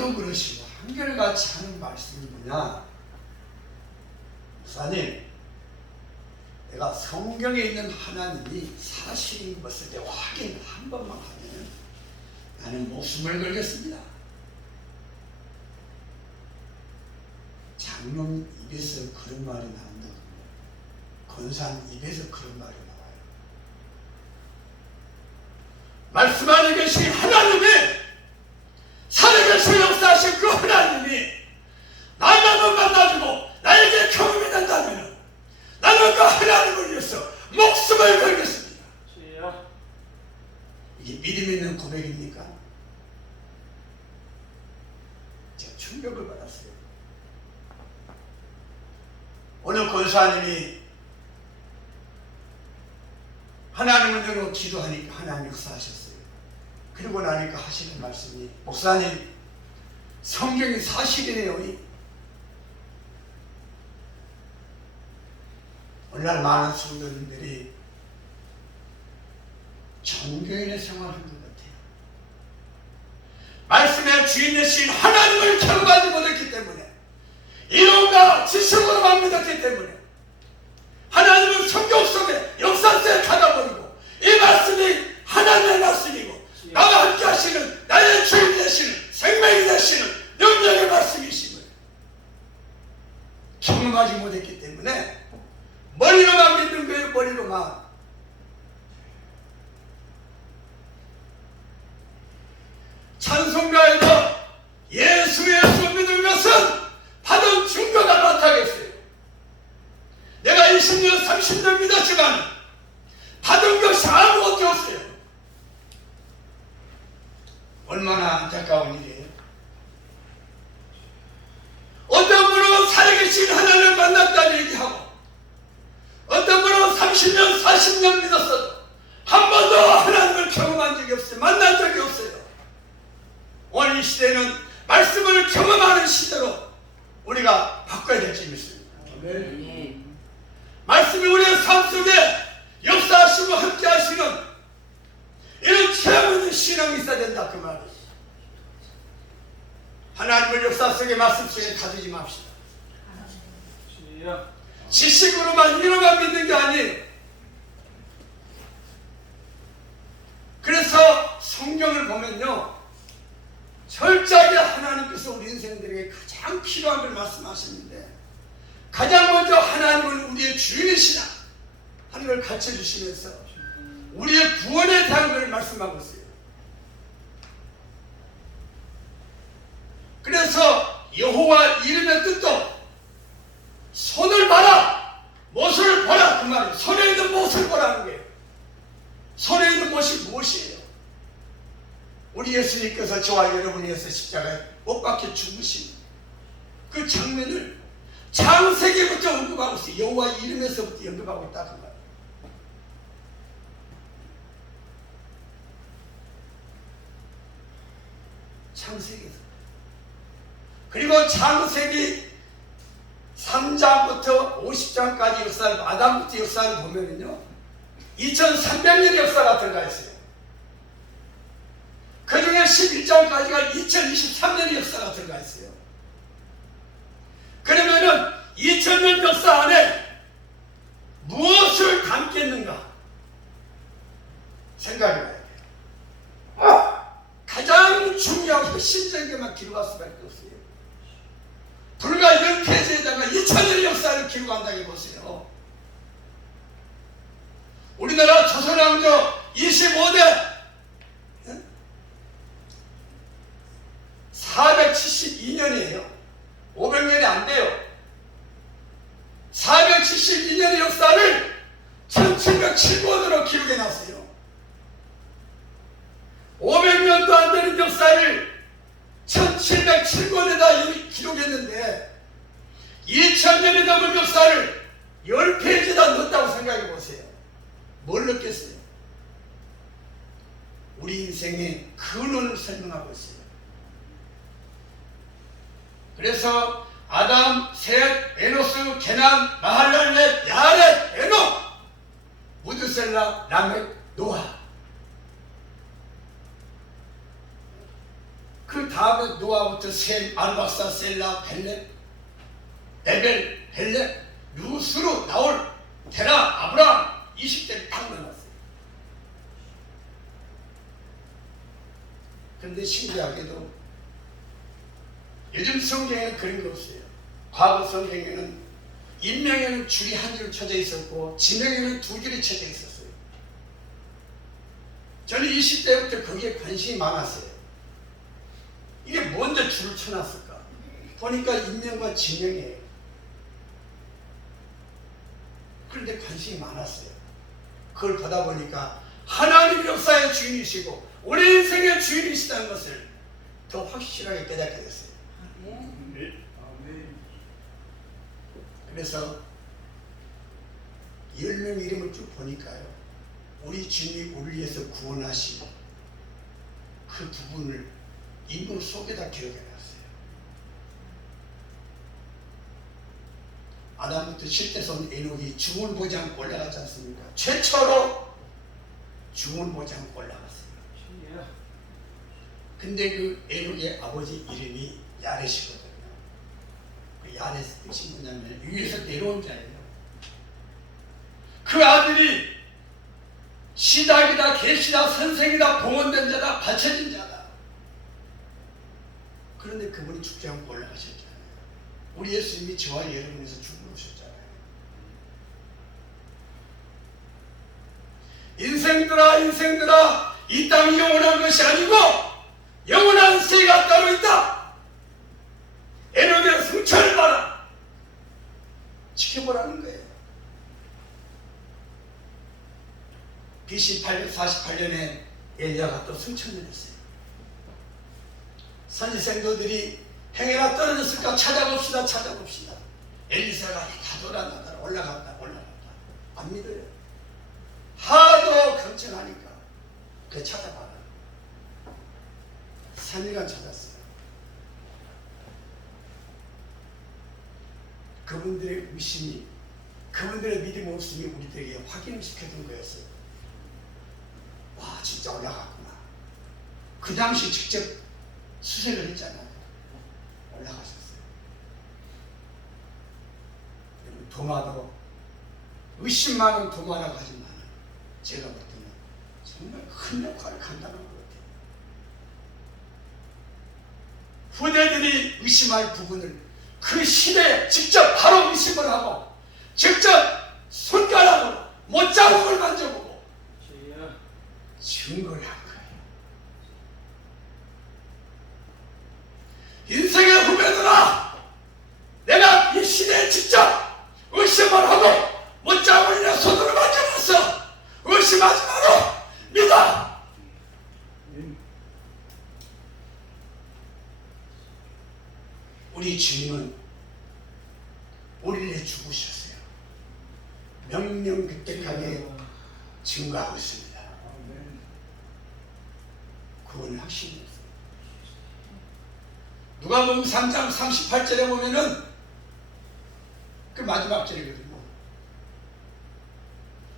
오늘도 그러시고 한결같이 하는 말씀이 뭐냐? 목사님, 내가 성경에 있는 하나님이 사실인 것을 내가 확인 한 번만 하면 나는 목숨을 걸겠습니다. 장로님 입에서 그런 말이 나온다고, 권사님 입에서 그런 말이 나와요. 말씀하는 것이 하나님이, 살아계신 역사하신 그 하나님이 나를 만나주고 나에게 경험이 된다면 나는 그 하나님을 위해서 목숨을 걸겠습니다. 이게 믿음 있는 고백입니까? 제가 충격을 받았어요. 오늘 권사님이 하나님을 들어 기도하니까 하나님 역사하셨어요. 그러고 나니까 하시는 말씀이, 목사님, 성경이 사실이네요. 오늘날 많은 성도님들이 종교인의 생활을 하는 것 같아요. 말씀의 주인 되신 하나님을 경험하지 못했기 때문에, 이론과 지식으로만 믿었기 때문에 하나님은 성경 속에 역사 속에 가다버리고, 이 말씀이 하나님의 말씀이고 나와 함께 하시는 나의 주인 되시는 생명이 되시는 능력의 말씀이심을 경험하지 못했기 때문에 머리로만 믿는 거예요. 머리로만. 찬송가에서 예수 믿는 것은 받은 증거가 나타나겠어요. 내가 20년 30년 믿었지만 받은 것이 아무것도 없어요. 얼마나 안타까운 일이에요. 어떤 분은 살아계신 하나님을 만났다는 얘기하고, 어떤 분은 30년 40년 믿었어도 한 번도 하나님을 경험한 적이 없어요. 만난 적이 없어요. 오늘 이 시대는 말씀을 경험하는 시대로 우리가 바꿔야 될 점이 있습니다. 말씀이 우리의 삶 속에 역사하시고 함께 하시는 이런 체험 있는 신앙이 있어야 된다, 그 말이에요. 하나님을 역사 속에 말씀 속에 가두지 맙시다. 지식으로만 이로만 믿는 게 아니에요. 그래서 성경을 보면요, 철저하게 하나님께서 우리 인생들에게 가장 필요한 걸 말씀하시는데, 가장 먼저 하나님은 우리의 주인이시다 하는 걸 가르쳐주시면서 우리의 구원에 대한 걸 말씀하고 있어요. 그래서 여호와 이름의 뜻도 손을 봐라, 못을 보라, 그 말이에요. 손에 있는 못을 보라는 거예요. 손에 있는 못이 무엇이에요? 우리 예수님께서 저와 여러분을 위해서 십자가에 못 박혀 죽으신 그 장면을 창세기부터 언급하고 있어요. 여호와 이름에서부터 언급하고 있다, 그 말이에요. 창세기에서. 그리고 창세기 3장부터 50장까지 역사를, 아담부터 역사를 보면은요, 2300년의 역사가 들어가 있어요. 그 중에 11장까지가 2023년의 역사가 들어가 있어요. 그러면은 2000년 역사 안에 무엇을 담겠는가 생각해 봐야 돼요. 가장 중요하고 핵심적인 것만 기록할 수밖에 없어요. 불과 10페이지에다가 2000년의 역사를 기록한다고 해보세요. 우리나라 조선왕조 25대 472년이에요. 500년이 안 돼요. 472년의 역사를 1707권으로 기록해 놨어요. 500년도 안 되는 역사를 1707권에다 기록했는데 2000년이 넘은 역사를 10페이지에다 넣었다고 생각해 보세요. 뭘 넣겠어요? 우리 인생의 근원을 설명하고 있어요. 그래서 아담, 셋, 에노스, 게남, 마할랄렛, 야렛, 에녹, 무드셀라, 라멕, 노아. 그 다음 다음에 노아부터 셈, 아르박사, 셀라, 벨렛, 에벨, 벨렛, 루스로 나올 테라, 아브라함 20대를 딱 나눴어요. 그런데 신기하게도 요즘 성경에는 그런 거 없어요. 과거 성경에는 인명에는 줄이 한 줄 쳐져 있었고 지명에는 두 줄이 쳐져 있었어요. 저는 20대부터 거기에 관심이 많았어요. 이게 뭔데 줄을 쳐놨을까? 보니까 인명과 지명이에요. 그런데 관심이 많았어요. 그걸 보다 보니까 하나님 역사의 주인이시고 우리 인생의 주인이시다는 것을 더 확실하게 깨닫게 됐어요. 그래서 10명 이름을 쭉 보니까요, 우리 주님이 우리를 위해서 구원하신 그 부분을 인물 속에다 기록해놨어요. 아담부터 칠대서 온 에녹이 죽음을 보지 않고 올라가지 않습니까? 최초로 죽음을 보지 않고 올라갔어요. 근데 그 에녹의 아버지 이름이 야렛이거든요. 그 야렛의 뜻이 뭐냐면 위에서 내려온 자예요. 그 아들이 시닥이다, 계시다, 선생이다, 봉헌된 자다, 바쳐진 자다. 그런데 그분이 죽지 않고 올라가셨잖아요. 우리 예수님이 저와 여러분에서 죽으러 오셨잖아요. 인생들아, 인생들아, 이 땅이 영원한 것이 아니고 영원한 세가 따로 있다. 에녹의 승천을 봐라. 지켜보라는 거예요. BC 848년에 엘리야가 또 승천을 했어요. 선지생도들이 행여나 떨어졌을까 찾아봅시다, 찾아봅시다. 엘리사가 다돌아나다 올라갔다 안 믿어요. 하도 경청하니까 그 찾아봐라. 3일간 찾았어요. 그분들의 의심이, 그분들의 믿음 없음이 우리들에게 확인을 시켜준 거였어요. 와, 진짜 올라갔구나. 그 당시 직접 수색을 했잖아요. 올라가셨어요. 도마도 의심 많은 도마라고 하지만 제가 볼 때는 정말 큰 역할을 감당한 것 같아요. 후대들이 의심할 부분을 그 시대에 직접 바로 의심을 하고 직접 손가락으로 못자국을 만져보고 증거를 한 거예요. 인생의 후배들아, 내가 이 시대에 직접 의심을 하고 못자국이나 손으로 만져봤어. 의심하지 마라. 믿어. 우리 주님은 우리를 위해 죽으셨어요. 명명백백하게 증거하고 있습니다. 그건 확신이 없어요. 누가복음 3장 38절에 보면은 그 마지막 절이거든요.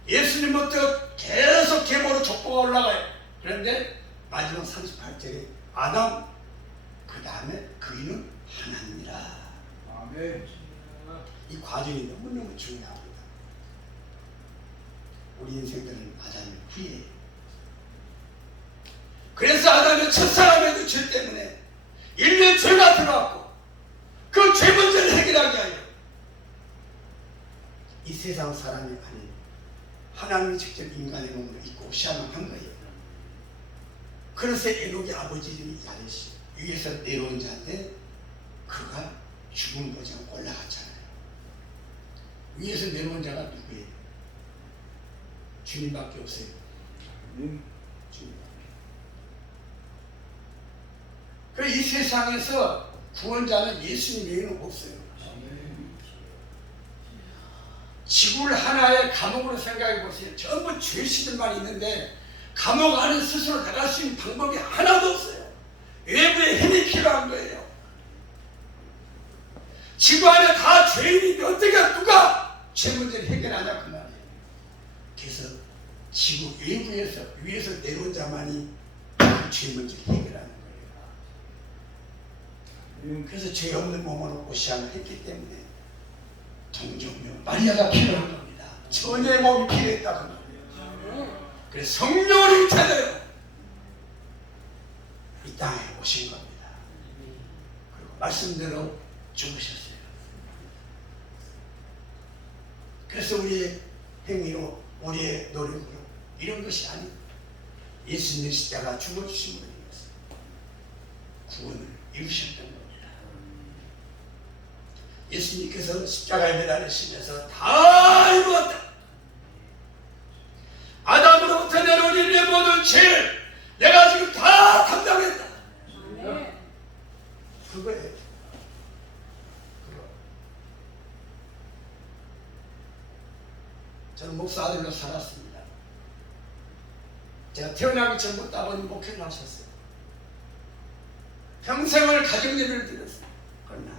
예수님부터 계속 계보로 족보가 올라가요. 그런데 마지막 38절에 아담, 그 다음에 그이는 하나님이라. 아멘. 이 과정이 너무너무 중요합니다. 우리 인생들은 아담의 후예예요. 그래서 아담의 첫사람의 죄 때문에 인류의 죄가 들어왔고 그 죄 문제를 해결하게 하여 이 세상 사람이 아닌 하나님이 직접 인간의 몸으로 입고 오셔야만 한 거예요. 그래서 에녹의 아버지 이름이 야렛이 위에서 내려온 자인데 그가 죽음 보지 않고 올라갔잖아요. 위에서 내려온 자가 누구예요? 주님밖에 없어요. 주님밖에. 그래서 이 세상에서 구원자는 예수님 외에는 없어요. 지구를 하나의 감옥으로 생각해 보세요. 전부 죄시들만 있는데 감옥 안에 스스로 나갈 수 있는 방법이 하나도 없어요. 외부의 힘이 필요한 거예요. 지구 안에 다 죄인인데 어떻게 누가 죄 문제를 해결하냐 그 말이에요. 그래서 지구 외부에서 위에서 내려온 자만이 그 죄 문제를 해결하는 거예요. 그래서 죄 없는 몸으로 오시아를 했기 때문에 동정녀 마리아가 필요한 겁니다. 처녀의 몸이 필요했다 그 말이에요. 그래서 성령을 찾아요. 이 땅에 오신 겁니다. 그리고 말씀대로 죽으셨어요. 그래서 우리의 행위로 우리의 노력으로 이런 것이 아닌 예수님의 십자가 죽어주신 분이었어요. 구원을 이루셨던 겁니다. 예수님께서 십자가에 매달리시면서 다 이루었다. 아담으로부터 내려온 인류의 모든 죄를 내가 지금 다 감당했다. 그거예요. 그거. 저는 목사 아들로 살았습니다. 제가 태어나기 전부터 아버님 목회를 하셨어요. 평생을 가정 예배를 드렸어요. 그러나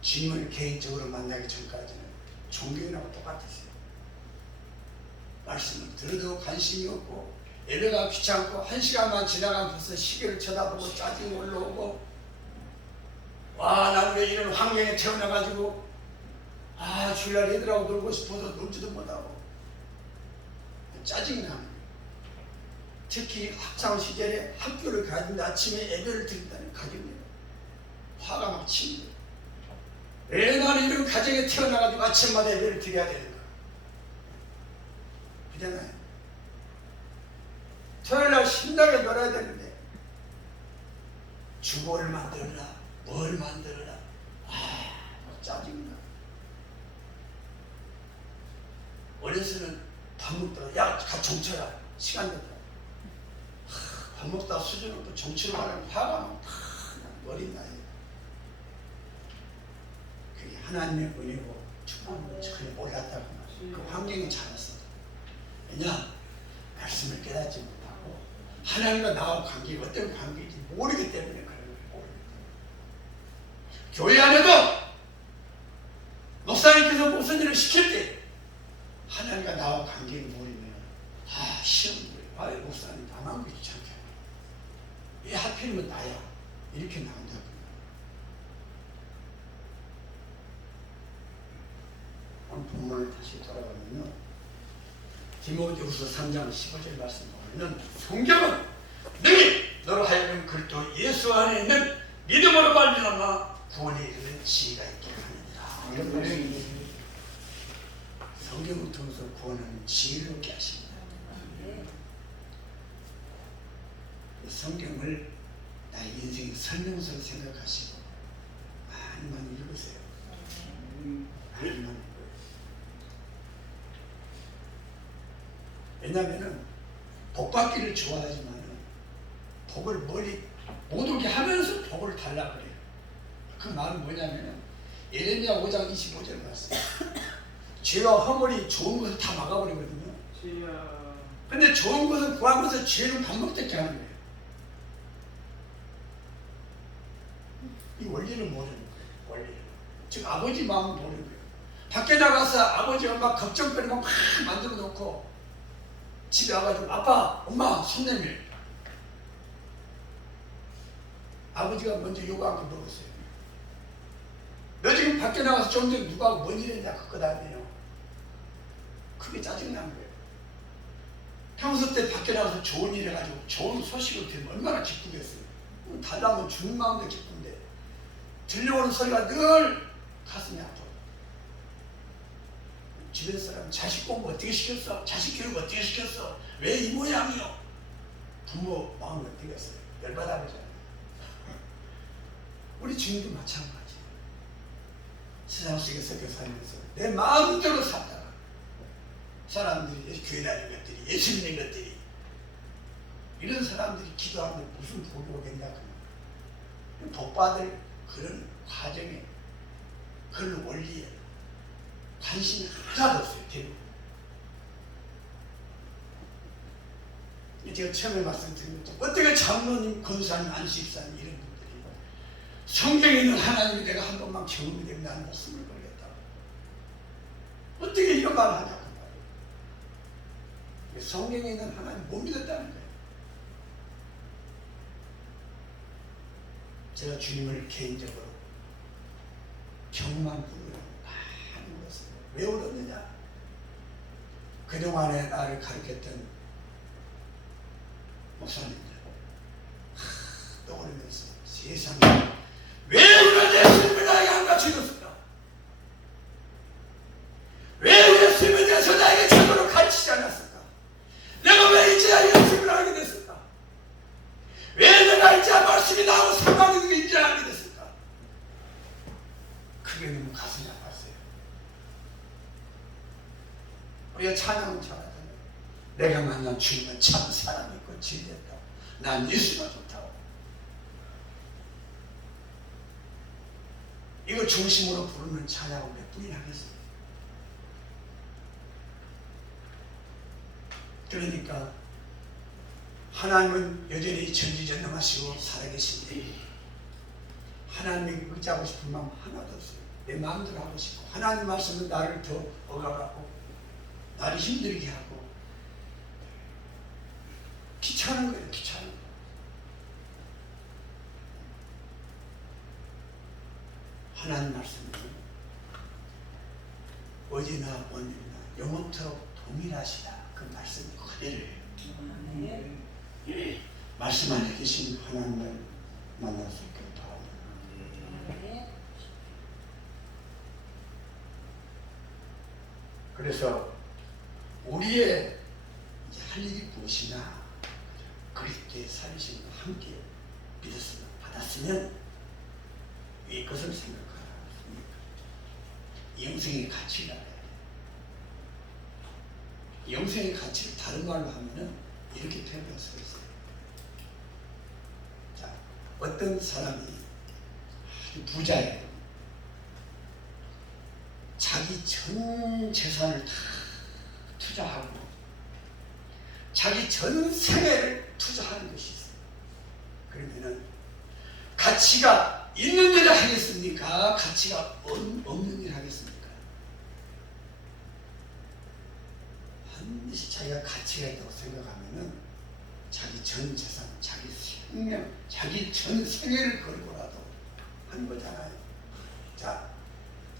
주님을 개인적으로 만나기 전까지는 종교인하고 똑같았어요. 말씀을 들어도 관심이 없고 예배가 귀찮고 한 시간만 지나가면 벌써 시계를 쳐다보고 짜증이 올라오고 와 나는 왜 이런 환경에 태어나가지고 주일날 애들하고 놀고 싶어서 놀지도 못하고 짜증이 나는 거예요. 특히 학창 시절에 학교를 가야 되는데 아침에 예배를 드린다는 가정이에요. 화가 막 치는 거예요. 왜 나는 이런 가정에 태어나가지고 아침마다 예배를 드려야 되는가. 그잖아요. 토요일날 신나게 놀아야 되는데 주보를 만들어라 뭘 만들어라 짜증나. 어려서는 밥 먹다가 야 정쳐라 시간 됐다. 밥 먹다 수저는 또 정치로 말하면 화가 막 어린 나이에 그게 하나님의 은혜고 축복을 전혀 몰랐다고 그 환경이 잘했어. 왜냐 말씀을 깨닫지 못하고 하나님과 나와 관계가 어떤 관계인지 모르기 때문에 그런 거예요. 교회 안에도 목사님께서 무슨 일을 시킬 때 하나님과 나와 관계를 모르면 시험 목사님 나만 귀찮게 왜 하필이면 나야 이렇게 나온다고. 오늘 본문을 다시 돌아가면요 디모데후서 3장 15절 말씀 보면은 성경은 능히 너로 하여금 그리스도 예수 안에 있는 믿음으로 말미암아 구원에 이르는 지혜가 있게 하느니라. 성경을 통해서 구원하는 지혜를 얻게 하십니다. 성경을 나의 인생의 설명서로 생각하시고 많이 많이 읽으세요. 많이 많이 읽어요. 왜냐하면 복받기를 좋아하지만 복을 멀리 못 오게 하면서 복을 달라고 그래요. 그 말은 뭐냐면 예레미야 5장 25절 말씀. 죄와 허물이 좋은 것을 다 막아버리거든요. 근데 좋은 것을 구하면서 죄를 반복되게 하는 거예요. 이 원리를 모르는 거예요. 원리를. 즉 아버지 마음을 모르는 거예요. 밖에 나가서 아버지가 막 걱정거리고 막 만들어 놓고 집에 와가지고 아빠, 엄마 손 내밀. 아버지가 먼저 요구한 거 먹었어요. 너 지금 밖에 나가서 좀 전에 누가 뭔 일 했냐 그거 다음에요. 그게 짜증난 거예요. 평소 때 밖에 나가서 좋은 일 해가지고 좋은 소식을 들으면 얼마나 기쁘겠어요. 달라면 주는 마음도 기쁜데 들려오는 소리가 늘 가슴이 아파요. 주변 사람 자식 공부 어떻게 시켰어? 자식 교육 어떻게 시켰어? 왜 이 모양이요? 부모 마음이 어떻겠어요? 열받아 보잖아요. 우리 주님도 마찬가지예요. 세상 속에서 살면서 내 마음대로 살다가 사람들이 교회 다니는 것들이 예수 믿는 것들이 이런 사람들이 기도하는데 무슨 복이 오겠냐. 복받을 그런 과정에 그런 원리에 관심이 하나도 없어요. 대부분. 제가 처음에 말씀드린 것처럼 어떻게 장로님, 권사님, 안식사님 이런 분들이 성경에 있는 하나님이 내가 한 번만 경험이 되면 나는 목숨을 걸겠다. 어떻게 이런 말을 하냐고 말이에요. 성경에 있는 하나님 못 믿었다는 거예요. 제가 주님을 개인적으로 경만 부르는 많은 것을 왜 울었느냐? 그동안에 나를 가르쳤던 목사님들 떠오르면서 세상에 왜 우리가 예수님을 나에게 안 가르쳐줬을까? 왜 예수님에 대해서 나에게 제대로 가르치지 않았을까? 내가 왜 이제야 예수님을 알게 됐을까? 왜 내가 이제야 말씀이 나오고 상황이 되게 이제 알게 됐을까? 그게 너무 가슴이 아팠어요. 우리가 찬양은 잘하잖아요. 내가 만난 주님은 참 사람이 있고 진리였다. 난 예수가 좋다고. 이거 중심으로 부르는 찬양을 몇 분이나 하겠어요. 그러니까 하나님은 여전히 전지전능하시고 살아계신데 하나님에게 의지하고 싶은 마음 하나도 없어요. 내 마음대로 하고 싶고 하나님 말씀은 나를 더 억압하고 나를 힘들게 하고 귀찮은 거예요. 귀찮은 거. 하나님 말씀은 어제나 오늘나 영원토록 동일하시다. 그 말씀이 그대로예요. 말씀 안에 계신 하나님을 만날 수 있게 바랍니다. 그래서 우리의 할 일이 무엇이나 그리스도의 살리심과 함께 믿었으면 받았으면 이것을 생각하라. 영생의 가치를 알아야 돼. 영생의 가치를 다른 말로 하면은 이렇게 표현할 수가 있어요. 자, 어떤 사람이 아주 부자예요. 자기 전 재산을 다 투자하고 자기 전 생애를 투자하는 것이 있어요. 그러면은 가치가 있는 일을 하겠습니까? 가치가 없는 일을 하겠습니까? 반드시 자기가 가치가 있다고 생각하면은 자기 전 재산, 자기 생명, 자기 전 생애를 걸고라도 하는 거잖아요. 자,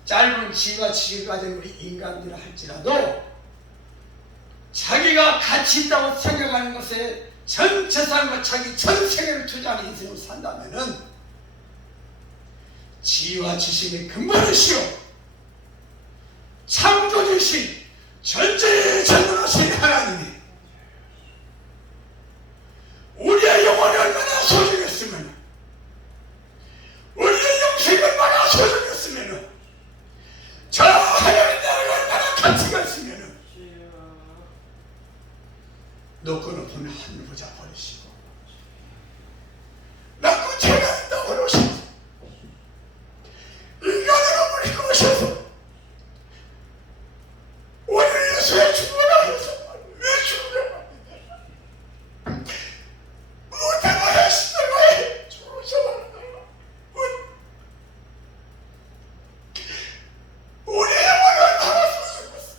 짧은 지혜와 지식을 가진 우리 인간들을 할지라도 자기가 가치 있다고 생각하는 것에 전 재산과 자기 전 생애를 투자하는 인생을 산다면은 지혜와 지식의 근본이시오 창조주신 전지전능하신 하나님이 우리의 영혼이 얼마나 소중했으면 우리의 영생이 얼마나 소중했으면 저 하나님 나라가 얼마나 가치가 있으면 높고 높은 하늘 보자 버리시고 낮고 재가 있다 버리시고 인간으로 버리고 오셔서 우리를 예수의 죽으라 해서 왜 죽으려 못해봐야 시대가 죽으셔라 우리의 영혼을 얼마나 소중했어.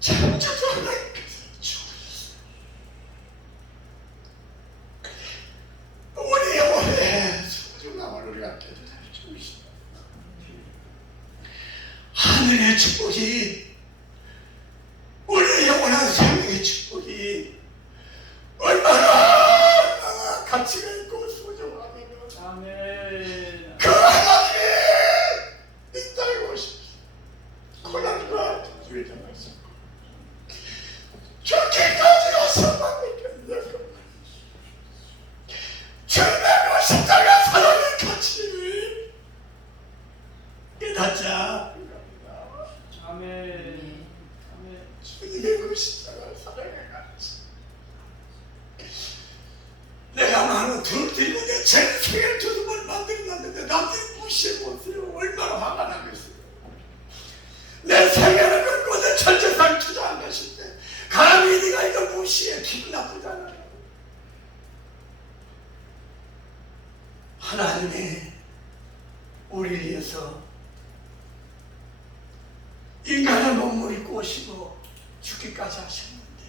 창조주 하나님께서 죽으셨어요. 우리 영혼의 소중함을 우리가 깨달아 주시다. 하늘의 축복이 우리의 영원한 생명의 축복이 얼마나 가치가 있고 소중하면 아멘. 그 하나님이 이 땅에 오십시오. 고난과 우리를 당하시고 죽기까지 와서만 믿겠냐고 주님의 십자가 사랑의 가치를 깨닫자. 아멘. 아멘. 주님의 그 십자가 사랑의 가치. 내가 많은 돈을 들이는데 제 생애를 주님을 만들어놨는데 남들이 무시해 보세요. 얼마나 화가 나겠어요. 내 생애를 걸고 내 전재산 투자한 것인데 감히 네가 이걸 무시해. 기분 나쁘잖아요. 하나님이 우리를 위해서 인간의 몸을 입고 오시고 죽기까지 하셨는데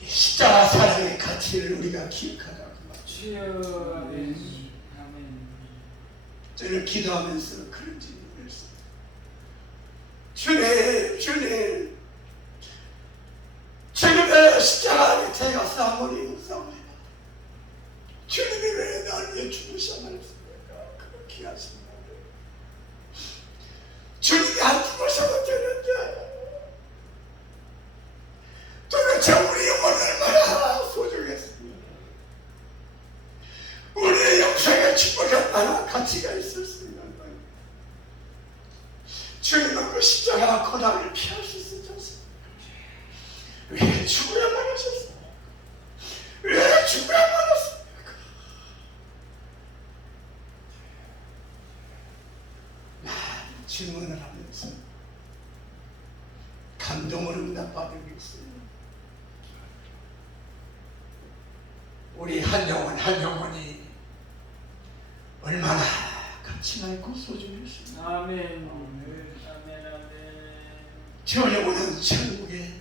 이 십자가 사랑의 가치를 우리가 기억하자 그 말. 주여. 아멘. 아멘. 저는 기도하면서 그런 질문을 했습니다. 주님, 주님의 십자가 안에 제가 싸우니 싸우니 주님이 왜 나를 위해 죽으셔만 했습니까? 그런 귀하신 나를 주님이 안 죽으셔도 되는데 도대체 우리 영혼이 얼마나 소중했습니까? 우리의 영생의 축복이 얼마나 가치가 있었습니까? 주님은 그 십자가 고난을 피할 수 있으셨습니까? 왜 죽어야만 하셨습니까? 왜 죽어야만 하셨습니까? 많은 질문을 하면서 감동을 응답받고 있어요. 우리 한 영혼이 얼마나 가치가 있고 소중했습니까? 아멘. 아멘. 아멘. 저 영혼은 천국에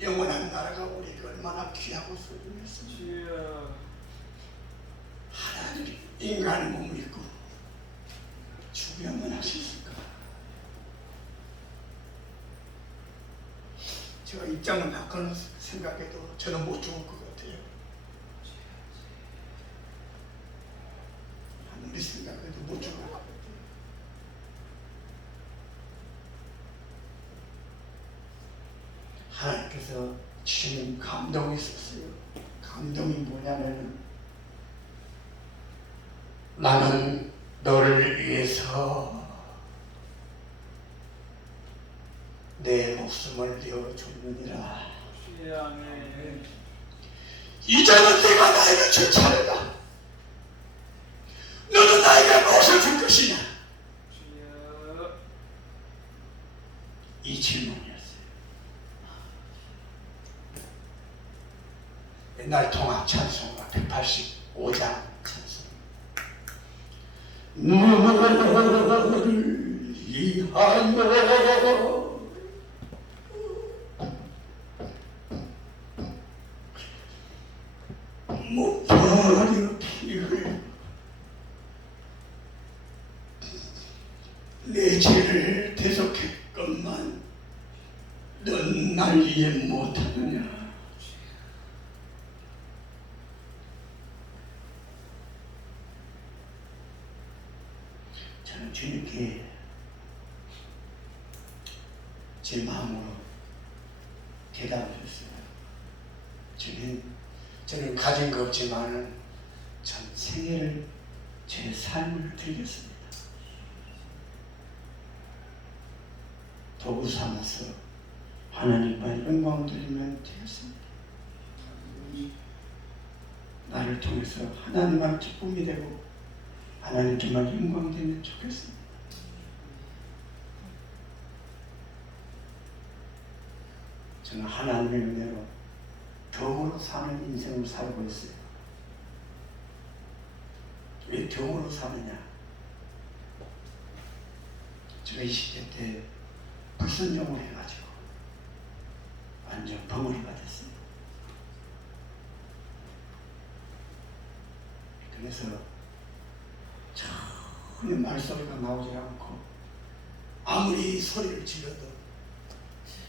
영원한 나라가 우리에게 얼마나 귀하고 소중했습니까? 주여. 하나님이 인간의 몸을 입고 죽으야만 하셨을까? 제가 입장을 바꿔 생각해도 저는 못 죽을 것 같아요. 아무리 생각해도 못 죽을 것 같아요. 하나님께서 주시는 감동이 있었어요. 감동이 뭐냐면 나는 너를 위해서 내 목숨을 내어줬느니라. 주여. 아멘. 이제는 내가 나에게 줄 차례다. 너는 나에게 무엇을 줄 것이냐? 주여. 이 질문이었어요. 옛날 통합 찬송가 185장 찬송. 너를 위하여 못 버려 피를 내 죄를 대속했건만 넌 날 이해 못하느냐? 저는 주님께 제 마음으로 대답을 했어요. 주님, 저는 가진 거 없지만 전 생애를 제 삶을 드리겠습니다. 도구 삼아서 하나님만 영광 드리면 되겠습니다. 나를 통해서 하나님만 기쁨이 되고 하나님께만 영광 되면 좋겠습니다. 저는 하나님의 은혜로 덕으로 사는 인생을 살고 있어요. 왜 덕으로 사느냐? 제가 20대 때 불순종을 해가지고 완전 벙어리가 됐어요. 그래서 전혀 말소리가 나오지 않고 아무리 소리를 질러도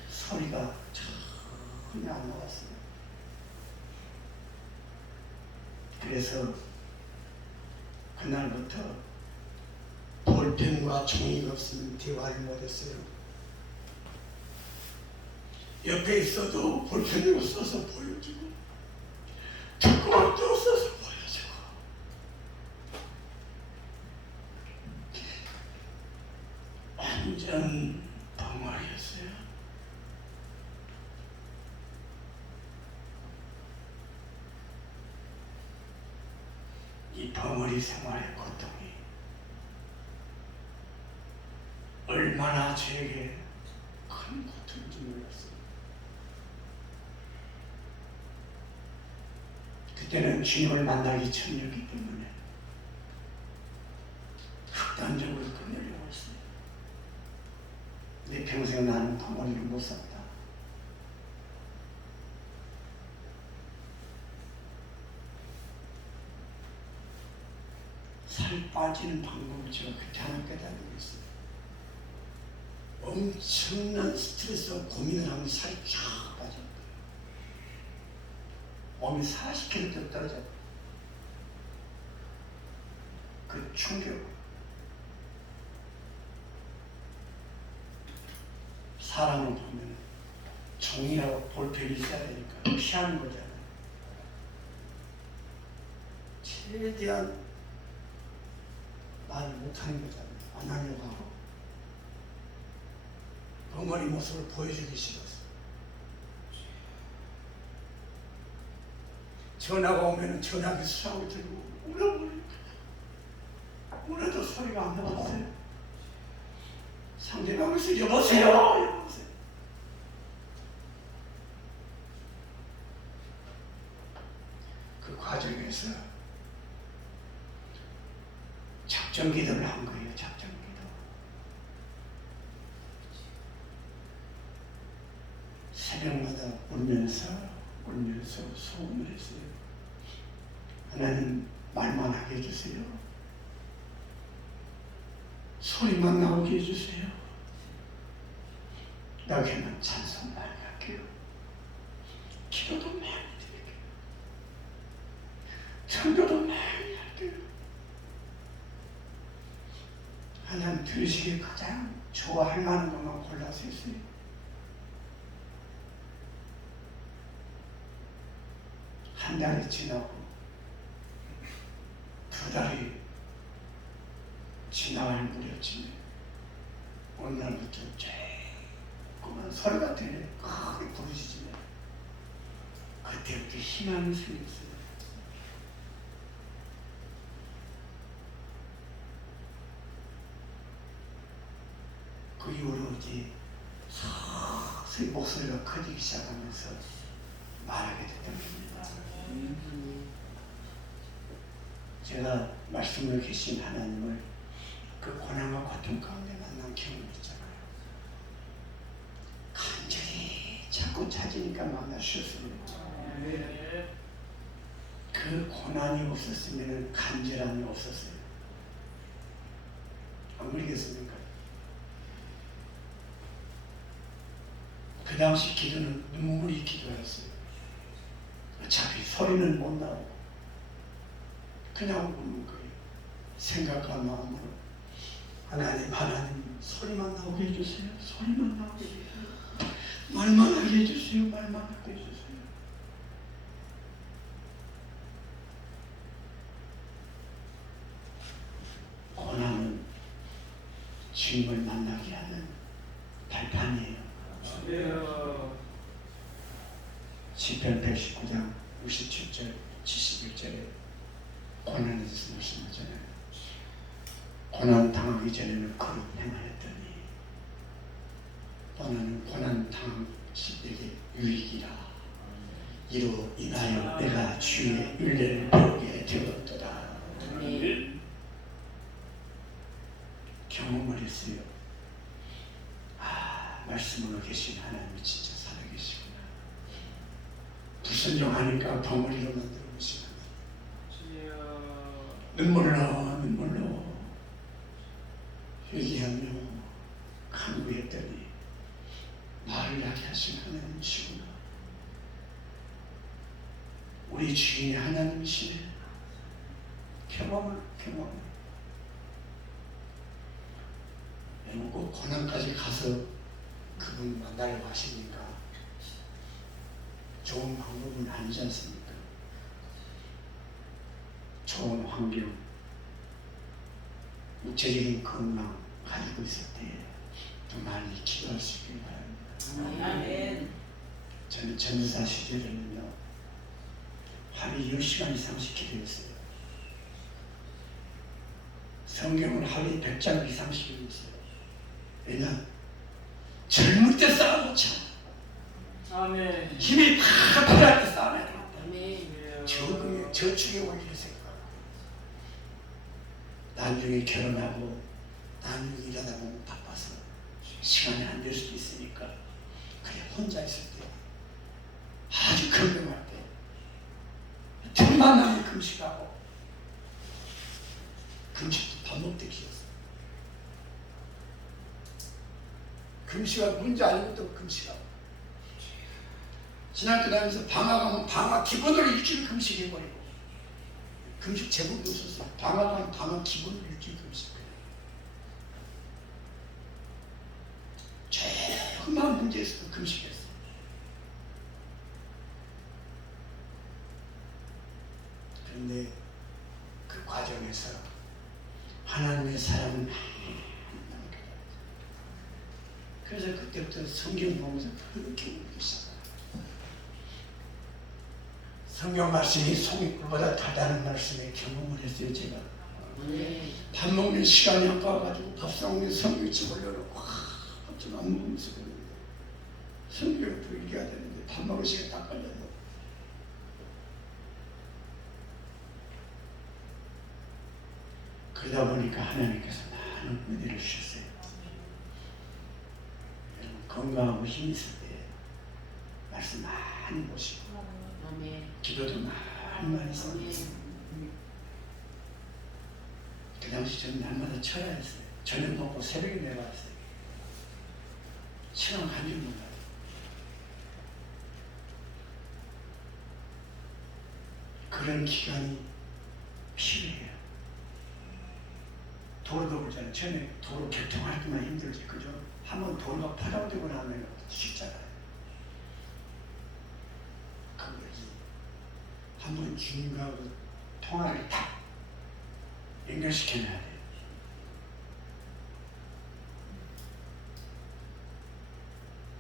소리가 전혀 안 나왔어요. 그래서 그날부터 볼펜과 종이가 없으면 대화를 못했어요. 옆에 있어도 볼펜으로 써서 보여주고 뒷골도 써서 보여주고 완전 벙어리였어요. 이 벙어리 생활의 고통이 얼마나 저에게 큰 고통인지 몰랐어요. 그때는 주님을 만나기 전이었기 때문에 극단적으로 끊으려고 했어요. 내 평생 나는 벙어리를 못 샀다. 살 빠지는 방법을 제가 그때 하나 깨달은 있어요. 엄청난 스트레스와 고민을 하면 살이 쫙 빠져요. 몸이 40kg 떨어져요. 그 충격. 사람을 보면 종이라고 볼펜이 있어야 되니까 피하는 거잖아요. 최대한 말을 못하는 거잖아요. 안 하려고 하고. 벙어리 모습을 보여주기 싫었어. 전화가 오면 전화기 수상을 들고 울어버리니까 울어도 소리가 안 나왔어요. 상대방에서 여보세요, 여보세요. 그 과정에서 작전 기도를 한 거예요. 작전 기도. 새벽마다 울면서 소원을 했어요. 하나님 말만 하게 해주세요. 소리만 나오게 해주세요. 여기는 찬송 많이 할게요. 기도도 많이 드릴게요. 찬교도 많이 할게요. 하나님 들으시기에 가장 좋아할 만한 것만 골라서 했어요. 한 달이 지나고 2달이 지나갈 무렵쯤에 어느 날부터 조그만 소리가 들려 크게 부르짖으면 그때부터 희망이 생겼어요. 그 이후로 이제 서서히 목소리가 커지기 시작하면서 말하게 됐던 겁니다. 제가 말씀을 계신 하나님을 그 고난과 고통 가운데 만난 경험이 있잖아요. 간절히 자꾸 찾으니까 만나셨습니다. 그 고난이 없었으면 간절함이 없었어요. 안 그러겠습니까? 그 당시 기도는 눈물이 기도였어요. 어차피 소리는 못 나오고 그냥 우는 거예요. 생각과 마음으로 하나님 소리만 나오게 해주세요. 소리만 나오게 해주세요. 말만 하게 해주세요. 말만 하게 해주세요. 고난은 주님을 만나게 하는 발판이에요. 시편 119장 67절 71절에 고난에 대해서 말씀하잖아요. 고난 당하기 전에는 거룩 행하였더니 또 나는 고난 당시 내게 유익이라. 이로 인하여 내가 주의 윤례를 배우게 되었도다. 경험을 했어요. 말씀으로 계신 하나님이 진짜 살아계시구나. 불순종하니까 벙어리로 만들어 보시는 눈물로 회개하며 간구했더니 나를 하게 하신 하나님이시구나. 우리 주인이 하나님이시네. 경험을 여러분 꼭 고난까지 가서 그분 만나려고 하시니까 좋은 방법은 아니지 않습니까? 좋은 환경, 육체적인 건강 가지고 있을 때 더 많이 기도할 수 있길 바랍니다. 아멘. 저는 전사 시절에는요 하루에 10시간 이상씩 기도했어요. 성경을 하루에 100장 이상씩 읽었어요. 왜냐? 젊을 때 쌓아놓자. 아멘. 힘이 팍 필요할 때 쌓아놔야 되겠다. 아멘. 저축의 원리를 생각하고 나중에 결혼하고 나중에 일하다 보면 바빠서 시간이 안 될 수도 있으니까 그래 혼자 있을 때 아주 건강할 때 틈만 나면 금식하고 금식도 밥 먹듯 기었어. 금식가 문제 아니고 또 금식하고. 지난 그다음에서 방학하면 방학 기본으로 일주일 금식해버리고. 금식 제목이 없었어요. 방학하면 방학 기본으로 일주일 금식. 조그마한 문제에서도 금식했어. 그런데 그 과정에서 하나님의 사랑은 그래서 그때부터 성경 보면서 그렇게 울기 시작해요. 성경 말씀이 송이꿀보다 달다는 말씀에 경험을 했어요. 제가 밥 먹는 시간이 아까워가지고 밥상 위에 성경책 올려놓고 밥좀 안 먹으면서 그러는데 성경을 또 읽어야 되는데 밥 먹을 시간이 딱 걸려요. 그러다 보니까 하나님께서 많은 은혜를 주셨어요. 여러분 건강하고 힘이 있을 때 말씀 많이 보시고 기도도 많이 했어요. 그 당시 저는 날마다 철야했어요. 저녁 먹고 새벽에 내려왔어요. 시간 간줄 몰라요. 그런 기간이 필요해요. 도로도 그렇잖아요. 처음에 도로 개통할 때만 힘들지, 그죠? 한번 도로가 파장되고 나면 쉽잖아요. 그거지. 한번 주님하고 통화를 딱 연결시켜놔야 돼요.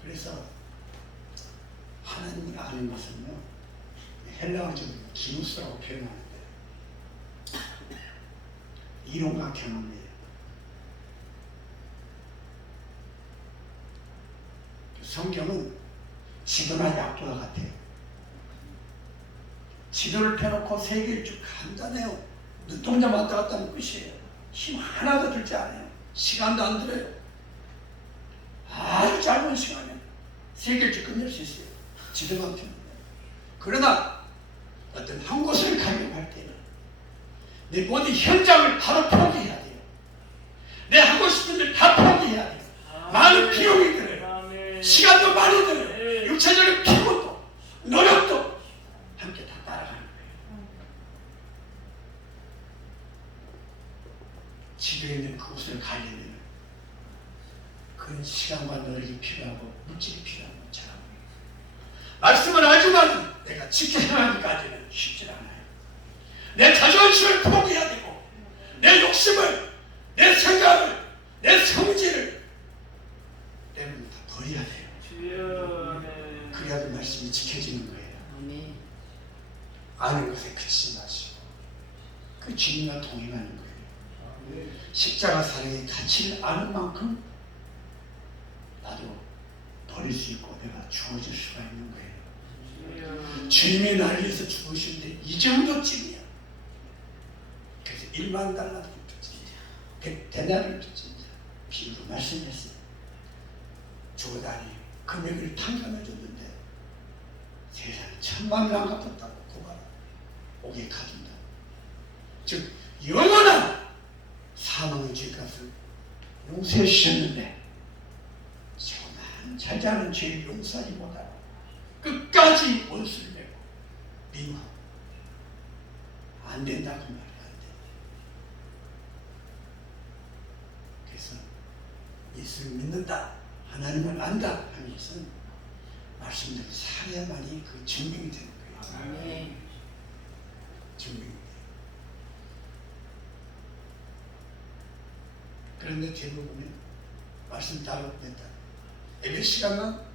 그래서 하나님을 아는 것은요, 헬라어적으로 기누스라고 표현하는데 이론과 경험이에요. 성경은 지도나 약도와 같아요. 지도를 펴놓고 세계를 쭉 간단해요. 눈동자 왔다 갔다 하는 끝이에요. 힘 하나도 들지 않아요. 시간도 안 들어요. 아주 짧은 시간에 세계를 쭉 끝낼 수 있어요. 지도만 펴놓으면. 그러나 어떤 한 곳을 가려고 할 때는 내 모든 현장을 바로 포기해야 돼요. 내 하고 싶은 일 다 포기해야 돼요. 많은 비용이 들어요. 시간도 많이 들어요. 육체적인 피곤도 노력도 함께 다 따라가는 거예요. 집에 있는 그곳을 가려면 그런 시간과 노력이 필요하고 물질이 필요한 것처럼 말씀을 알지만 내가 지켜나가기까지는 쉽지 않아요. 내 자존심을 포기해야 되고 내 욕심을, 내 생각을, 내 성질을 때문에 다 버려야 돼요. 그래야 그 말씀이 지켜지는 거예요. 아는 것에 그치지 마시고 그 주님과 동행하는 거예요. 십자가 사랑의 가치를 아는 만큼 나도 버릴 수 있고 내가 주어질 수가 있는 거예요. 주님이 나를 위해서 죽으시는데 이 정도쯤이야. 그래서 1만 달러를 빚진다, 100데나리를 빚진다 비유로 말씀했어요. 조단이 금액을 탕감해줬는데 세상에 1000만을 안 갚았다고 고발 옥에 가둔다. 즉 영원한 사망의 죄값을 용서해 주셨는데 조금 잘 자는 죄를 용서하기보다 끝까지 원수를 내고 미워하고 안 된다고 말이 안 돼. 그래서 예수를 믿는다, 하나님을 안다 하는 것은 말씀대로 살아야만이 그 증명이 되는 거예요. 증명이 돼요. 그런데 대부분은 말씀 따로 냈다. 예배 시간만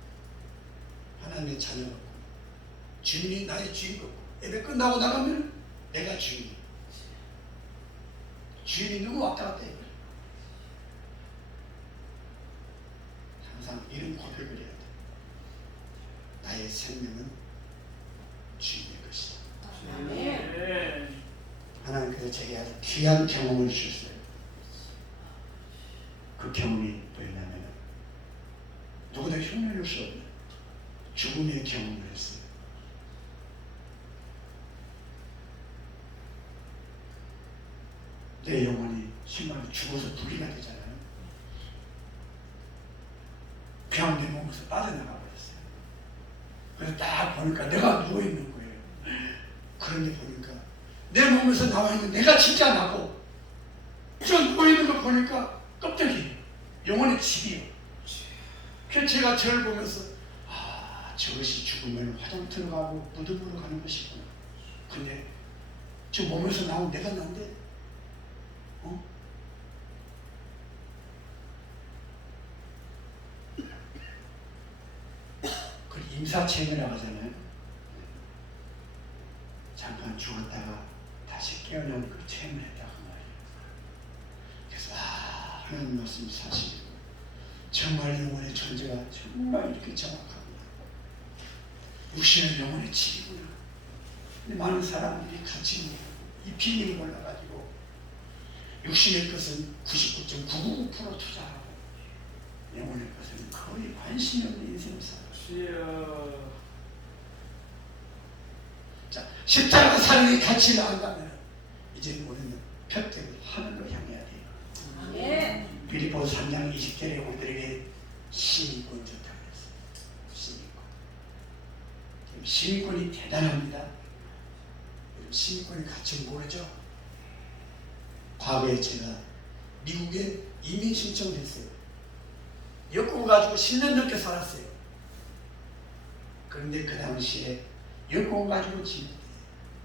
하나님의 자녀가 주님이 나의 주인공. 예배 끝나고 나가면 내가 주인. 주인이 누구 왔다 갔다 해요. 항상 이런 고백을 해야 돼. 나의 생명은 주인의 것이다. 하나님께서 제게 아주 귀한 경험을 주셨어요. 그 경험이 뭐였냐면 누구도 흉내낼 수 없는 죽음의 경험을 했어요. 내 영혼이 신발이 죽어서 분리가 되잖아요. 그냥 내 몸에서 빠져나가 버렸어요. 그래서 딱 보니까 내가 누워있는 거예요. 그런데 보니까 내 몸에서 나와있는 내가 진짜 나고 저 누워있는 거 보니까 껍데기 영혼의 집이요. 그래서 제가 저를 보면서 아, 저것이 죽으면 화장터로 가고 무덤으로 가는 것이구나. 근데 저 몸에서 나온 내가 난데 그 임사체험이라고 하잖아요. 잠깐 죽었다가 다시 깨어나는 그 체험을 했다고 말이에요. 그래서 하나님 말씀이 사실이고 정말 영혼의 존재가 정말 이렇게 정확하구나. 육신은 영혼의 집이구나. 근데 많은 사람들이 같이 이 비밀을 몰라가지고 육신의 것은 99.999% 투자하고 영혼의 것은 거의 관심이 없는 인생을 살아요. 자, 십자가 사랑의 가치를 안다면 이제 우리는 표대로 하늘로 향해야 돼요. 예. 빌립보서 3장 20절에 우리들에게 신인권 좋다고 했어요. 신인권. 신인권이 대단합니다. 신인권의 가치를 모르죠? 과거에 제가 미국에 이민 신청을 했어요. 여권 가지고 10년 넘게 살았어요. 그런데 그 당시에 여권 가지고 지금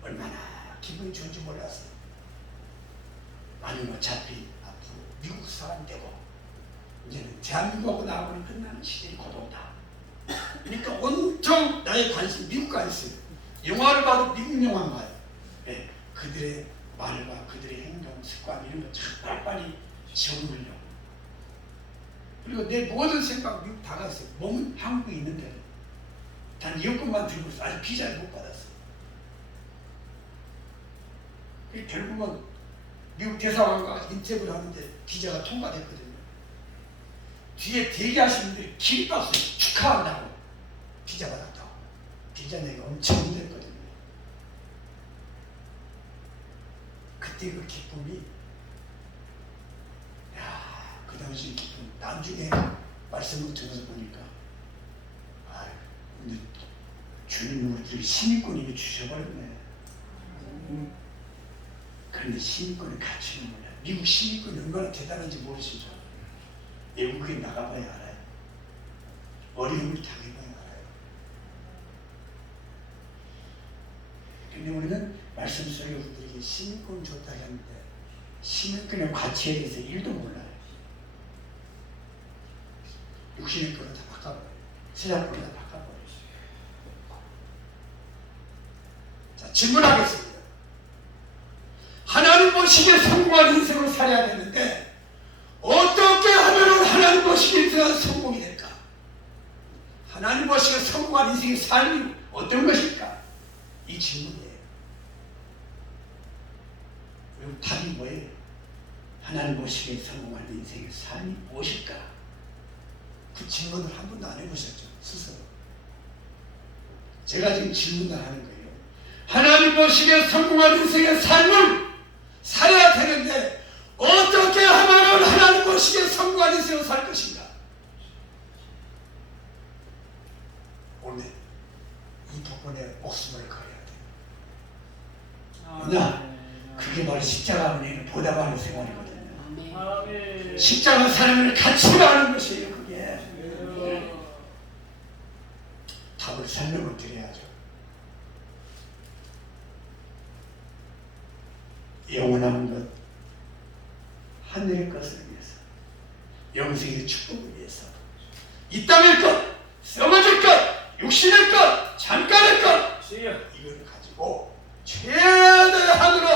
얼마나 기분이 좋은지 몰랐어요. 나는 어차피 앞으로 미국 사람 되고 이제는 대한민국하고 나하고는 끝나는 시대의 고통다. 그러니까 온통 나의 관심이 미국가 있어요. 영화를 봐도 미국 영화만 봐요. 네, 그들의 말과 그들의 행동, 습관 이런 거 참 빨리빨리 지원하려고. 그리고 내 모든 생각 미국 다 갔어요. 몸은 한국에 있는데 단 여권만 들고 있어. 아직 비자를 못 받았어요. 결국은 미국 대사관과 인터뷰를 하는데 비자가 통과됐거든요. 뒤에 대기하시는 분들이 기립박수 축하한다고 비자 받았다고. 비자 내가 엄청 힘들거든요. 그때 그 기쁨이 그 당시 기쁨. 나중에 말씀을 들어서 보니까 근데 주님 우리들이 시민권을 주셔버렸네. 그런데 시민권의 가치는 뭐냐? 미국 시민권이 얼마나 대단한지 모르시죠? 외국에 나가봐야 알아요. 어려움을 당해봐야 알아요. 근데 우리는 말씀 속에 우리들에게 시민권 줬다고 하는데 시민권의 가치에 대해서 1도 몰라요. 육신의 거로 다 바꿔버려요. 세상 거로 다 바꿔버려요. 자, 질문하겠습니다. 하나님 보시기에 성공한 인생을 살아야 되는데 어떻게 하면 하나님 보시기에 들어간 성공이 될까? 하나님 보시기에 성공한 인생의 삶이 어떤 것일까? 이 질문이에요. 그럼 답이 뭐예요? 하나님 보시기에 성공한 인생의 삶이 무엇일까? 그 질문을 한 번도 안 해보셨죠? 스스로. 제가 지금 질문을 하는 거예요. 하나님 보시기에 성공한 인생의 삶을 살아야 되는데 어떻게 하면 하나님 보시기에 성공한 인생을 살 것인가? 오늘 이 부분에 목숨을 걸어야 돼요. 왜냐? 그게 바로 십자가 은혜를 보답하는 생활이거든요. 십자가 사랑을 같이 하는 것이에요. 그게 답을 설명을 드려야죠. 영원한 것, 하늘의 것을 위해서, 영생의 축복을 위해서, 이 땅의 것, 썩어질 것, 육신의 것, 잠깐의 것, 이걸 가지고 최대한으로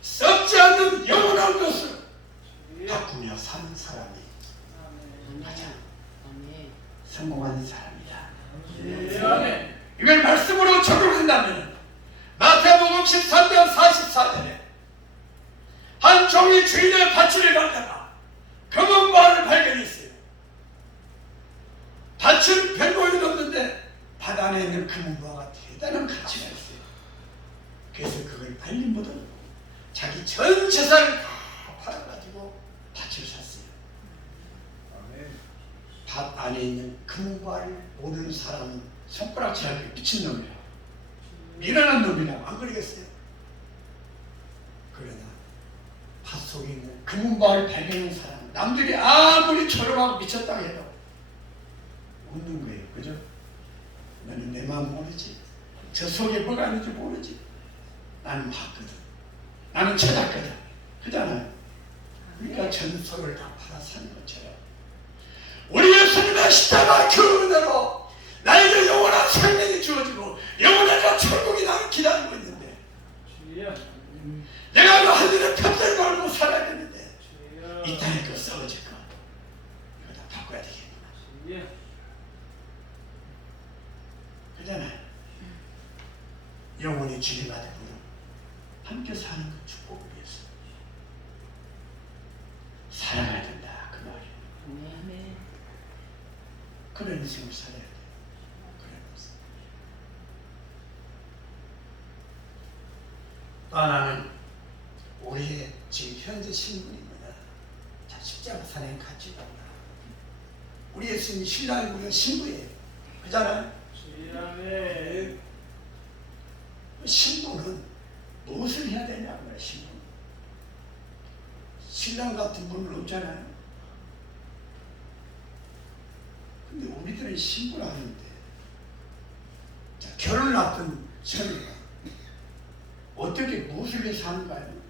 썩지 않는 영원한 것을 바꾸며 사는 사람이 가장 성공한 사람이다. 이걸 말씀으로 적용한다면 마태복음 13장 44절에 한 종이 주인의 밭을 가다가 검은 말을 발견했어요. 밭은 100모이 넘는데 밭 안에 있는 검은 무화가 대단한 가치가 있어요. 그래서 그걸 발린 못하고 자기 전 재산을 다 팔아가지고 밭을 샀어요. 아멘. 밭 안에 있는 금발을 모르는 사람은 손가락질하게 미친놈이라, 미련한 놈이라, 안 그러겠어요? 그러나 밭 속에 있는 금발을 발견한 사람, 남들이 아무리 조롱하고 미쳤다 해도 웃는 거예요. 그죠? 너는 내 마음 모르지? 저 속에 뭐가 있는지 모르지? 나는 봤거든. 나는 찾았거든. 그잖아요. 그러니까 전설을 다 팔아 사는 것처럼 우리 예수님의 십자가 그 은혜로 나에게 영원한 생명이 주어지고 영원한 천국이 나를 기다리고 있는데, 주여. 내가 그 하늘의 편대를 걸고 살아야 되는데 주여. 이 땅에 그 썩어질 거 이거 다 바꿔야 되겠구나. 주여. 그잖아요. 영원히 주님과 더불어 함께 사는 그 축복을 위해서 사랑해야 된다, 그 말이에요. 아멘. 그런 인생을 살아야 돼요. 그런 인생. 또 하나는 우리의 지금 현재 신분입니다. 자, 십자가 산행 같이 간다. 우리 예수님 신랑이 우리가 신부예요. 그잖아요. 주여. 아멘. 신부는 무엇을 해야 되냐는 거예요. 신부. 신랑 같은 분은 없잖아요. 근데 우리들은 신부를 하는데, 자, 결혼을 앞둔 시간이가 어떻게 무엇을 위해서 하는가요?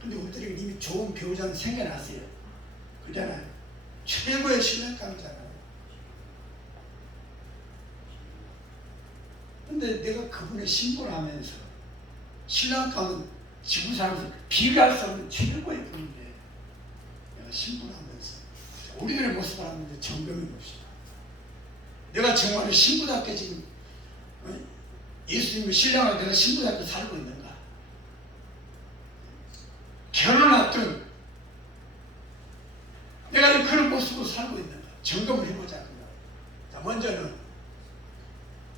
근데 우리들이 이미 좋은 배우자는 생겨났어요. 그잖아요. 최고의 신랑감이잖아요. 근데 내가 그분의 신부를 하면서 신랑감은 지구상에서 비교할 수 없는 최고의 분인데 내가 신부를 하면서 우리들의 모습을 하는데 점검해 봅시다. 내가 정말 신부답게 지금 예수님의 신랑을 내가 신부답게 살고 있는가? 결혼 앞둔 내가 그런 모습으로 살고 있는가? 점검을 해보자. 자, 먼저는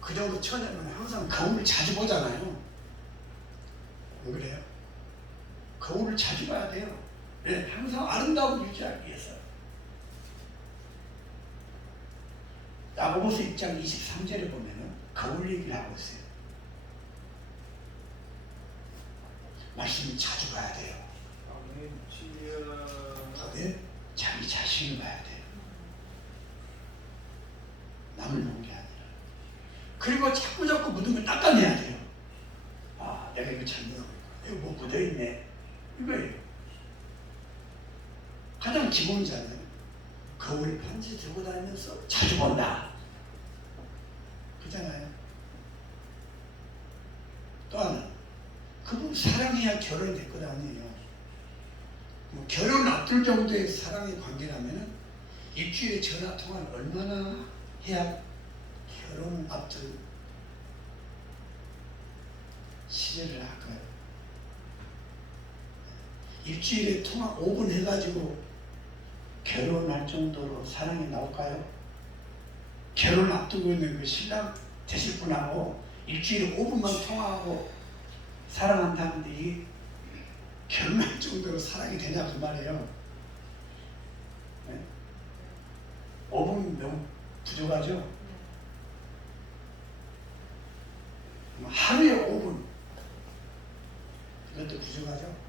그 정도 처녀는 항상 거울을 자주 보잖아요. 안 그래요? 거울을 자주 봐야 돼요. 네, 항상 아름다움을 유지하기 위해서. 야고보서 1장 23절에 보면은 거울 얘기를 하고 있어요. 말씀을 자주 봐야 돼요. 아멘. 주여. 다들 자기 자신을 봐야 돼요. 남을 보는 게 아니라. 그리고 자꾸 묻으면 닦아내야 돼요. 아, 내가 이거 잘못하고 있고, 이거 뭐 묻어있네. 이거예요. 가장 기본이잖아요. 거울을 반드시 들고 다니면서 자주 본다. 그잖아요. 또 하나, 그분 사랑해야 결혼이 될 것 아니에요. 뭐 결혼 앞둘 정도의 사랑의 관계라면 일주일에 전화 통화를 얼마나 해야 결혼 앞둘 시절을 할까요? 일주일에 통화 5분 해가지고 결혼할 정도로 사랑이 나올까요? 결혼 앞두고 있는 그 신랑 되실 분하고 일주일에 5분만 통화하고 사랑한다는데 이게 결혼할 정도로 사랑이 되냐 그 말이에요. 네? 5분 너무 부족하죠? 하루에 5분 이것도 부족하죠?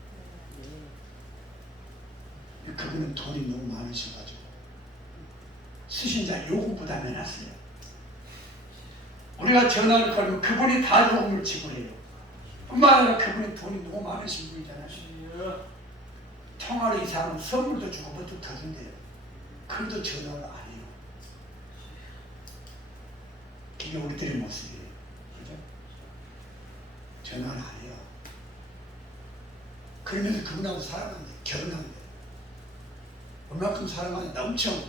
그분은 돈이 너무 많으셔가지고 수신자 요금보다 내놨어요. 우리가 전화를 걸면 그분이 다 요금을 지불해요. 뿐만 아니라 그분이 돈이 너무 많으신 분이잖아요. 주여. 통화로 이 사람은 선물도 주고 뭐도 더 준대요. 그래도 전화를 안 해요. 그게 우리들의 모습이에요. 그죠? 전화를 안 해요. 그러면서 그분하고 사랑하는데 결혼하는데 얼마큼 사랑하냐? 엄청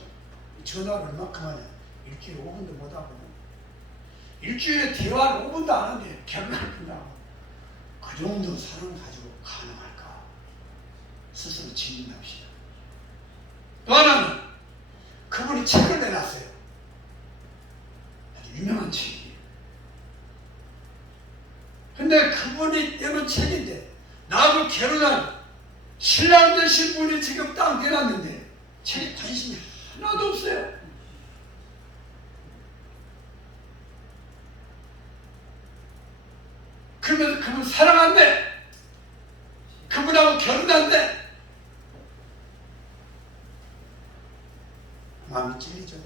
전화를 얼마큼 하냐? 일주일에 5분도 못하고 일주일에 대화를 5분도 안 하는데 결혼을 끝나고 그 정도 사랑을 가지고 가능할까? 스스로 질문합시다. 또 하나는 그분이 책을 내놨어요. 아주 유명한 책이에요. 근데 그분이 내놓은 책인데 나하고 결혼한 신랑 되신 분이 지금 딱 내놨는데 제 관심이 하나도 없어요. 그러면서 그분 사랑한대. 그분하고 결혼한대. 마음이 찔리죠.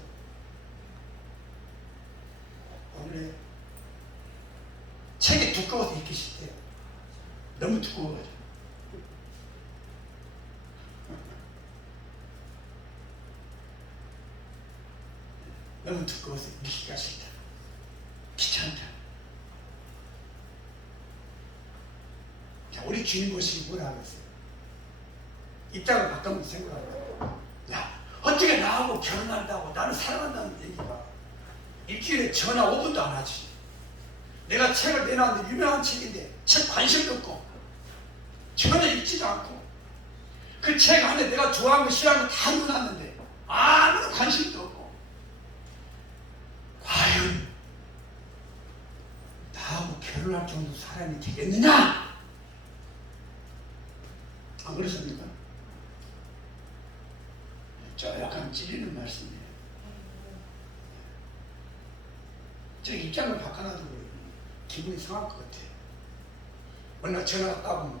오늘의 책이 두꺼워서 읽기 싫대요. 너무 두꺼워가지고. 너무 두꺼워서 읽기가 싫다. 귀찮다. 자, 우리 주님 모시기 뭐라 하겠어요? 입장을 바꾸면 생각합니다. 야, 어떻게 나하고 결혼한다고 나를 사랑한다는 얘기가 일주일에 전화 5분도 안 하지. 내가 책을 내놨는데 유명한 책인데 책 관심도 없고 전혀 읽지도 않고 그 책 안에 내가 좋아하는 거 싫어하는 거 다 넣어놨는데 아무런 관심도 없고 과연 나하고 결혼할 정도 사람이 되겠느냐? 안 그렇습니까? 저 약간 찔리는 말씀이에요. 제 입장을 바꿔놔도 기분이 상할 것 같아요. 어느 날 전화가 따보면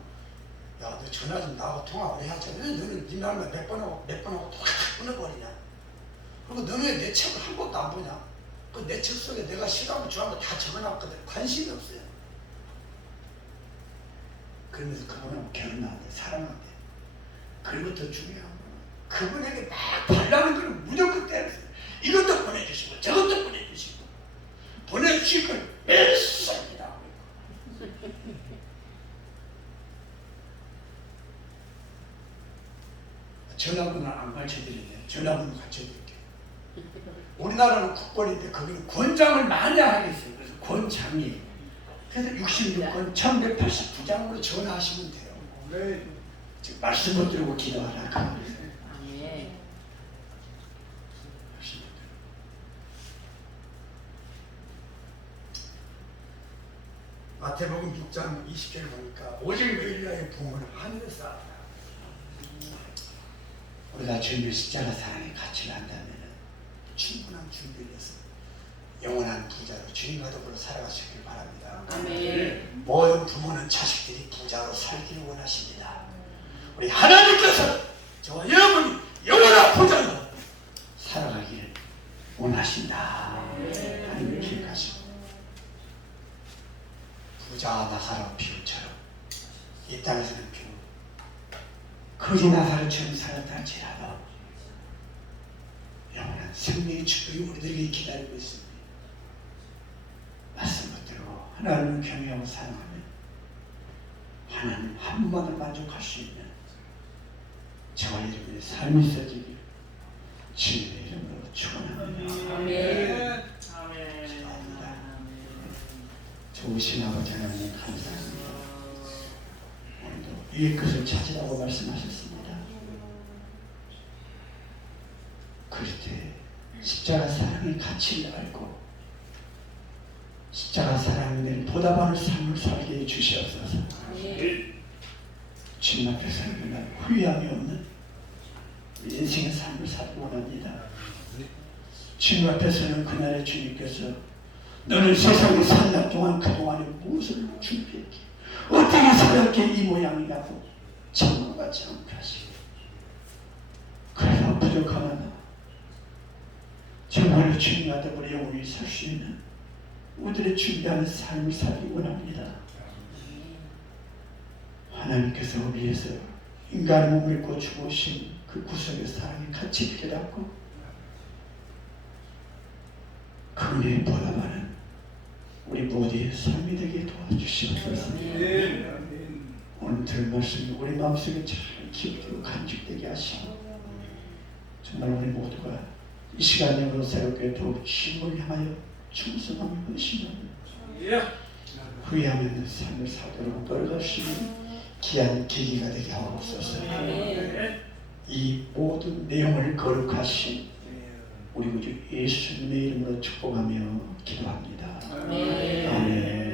야, 너 전화 좀 나하고 통화 안 해야지. 왜 너는 네 날만 몇 번 하고 톡 끊어버리냐? 그리고 너는 왜 내 책을 한 번도 안 보냐? 그 내 책 속에 내가 싫어하고 좋아하는 거 다 적어놨거든. 관심이 없어요. 그러면서 그분하고 결혼하는데 사랑한대. 그리고 더 중요한 건 그분에게 막 달라는 거는 무조건 때렸어요. 이것도 보내주시고 저것도 보내주시고 보내주실 걸 뺐습니다. 전화번호를 안 가르쳐드리네. 전화번호 가르쳐드릴게요. 우리나라는 국권인데 거기는 권장을 많이 하겠어요. 그래서 권장이. 그래서 66권 1189장으로 전화하시면 돼요. 네. 지금 말씀 못 들고 기도하라. 마태복음 6장 20절을 보니까 오직 너희를 위하여 부흥을 하늘에 쌓았다. 우리가 주님의 십자가 사랑의 가치를 안다면 충분한 준비를 해서 영원한 부자로 주님과 더불어 살아가시길 바랍니다. 아멘. 모든 부모는 자식들이 부자로 살기를 원하십니다. 우리 하나님께서 저와 여러분이 영원한 부자로 살아가기를 원하신다. 하나님을 기억하시고 부자 나사로 비유처럼 이 땅에서는 비유 거지 나사로처럼 살았다 할지라도 영원한 생명의 축복이 우리들에게 기다리고 있습니다. 말씀 붙들고 하나님을 경외하고 사랑하면 하나님 한 분만으로 만족할 수 있는 저와 여러분의 삶이 있어지길 주님의 이름으로 축원합니다. 아멘. 축원합니다. 좋으신 아버지 하나님 감사합니다. 오늘도 위의 것을 찾으라고 말씀하셨습니다. 그렇게 십자가 사랑의 가치를 알고 십자가 사랑을 보답하는 삶을 살게 해주시옵소서. 주님 앞에서는 그날 후회함이 없는 인생의 삶을 살기 원합니다. 주님 앞에서는 그날의 주님께서 너는 세상에 살날 동안 그동안에 무엇을 준비했기 어떻게 살았기에 이 모양이라고 전망받지 않게 하시고 그래서 부족하나 정말로 주님과 더불어 영원히 살 수 있는 우리들의 준비하는 삶을 살기 원합니다. 하나님께서 우리 위해서 인간의 몸을 입고 죽으신 그 구속의 사랑의 가치를 깨닫고 그 은혜에 보답하는 우리 모두의 삶이 되게 도와주시옵소서. 오늘 들은 말씀이 우리 마음속에 잘 기억되고 간직되게 하시고 정말 우리 모두가 이 시간에 우리 새롭게 더욱 주님을 향하여 충성하며 헌신하며 후회하며 삶을 살도록 걸어갈 수 있는 귀한 계기가 되게 하옵소서. 이 모든 내용을 거룩하신 우리 구주 예수님의 이름으로 축복하며 기도합니다. 아멘.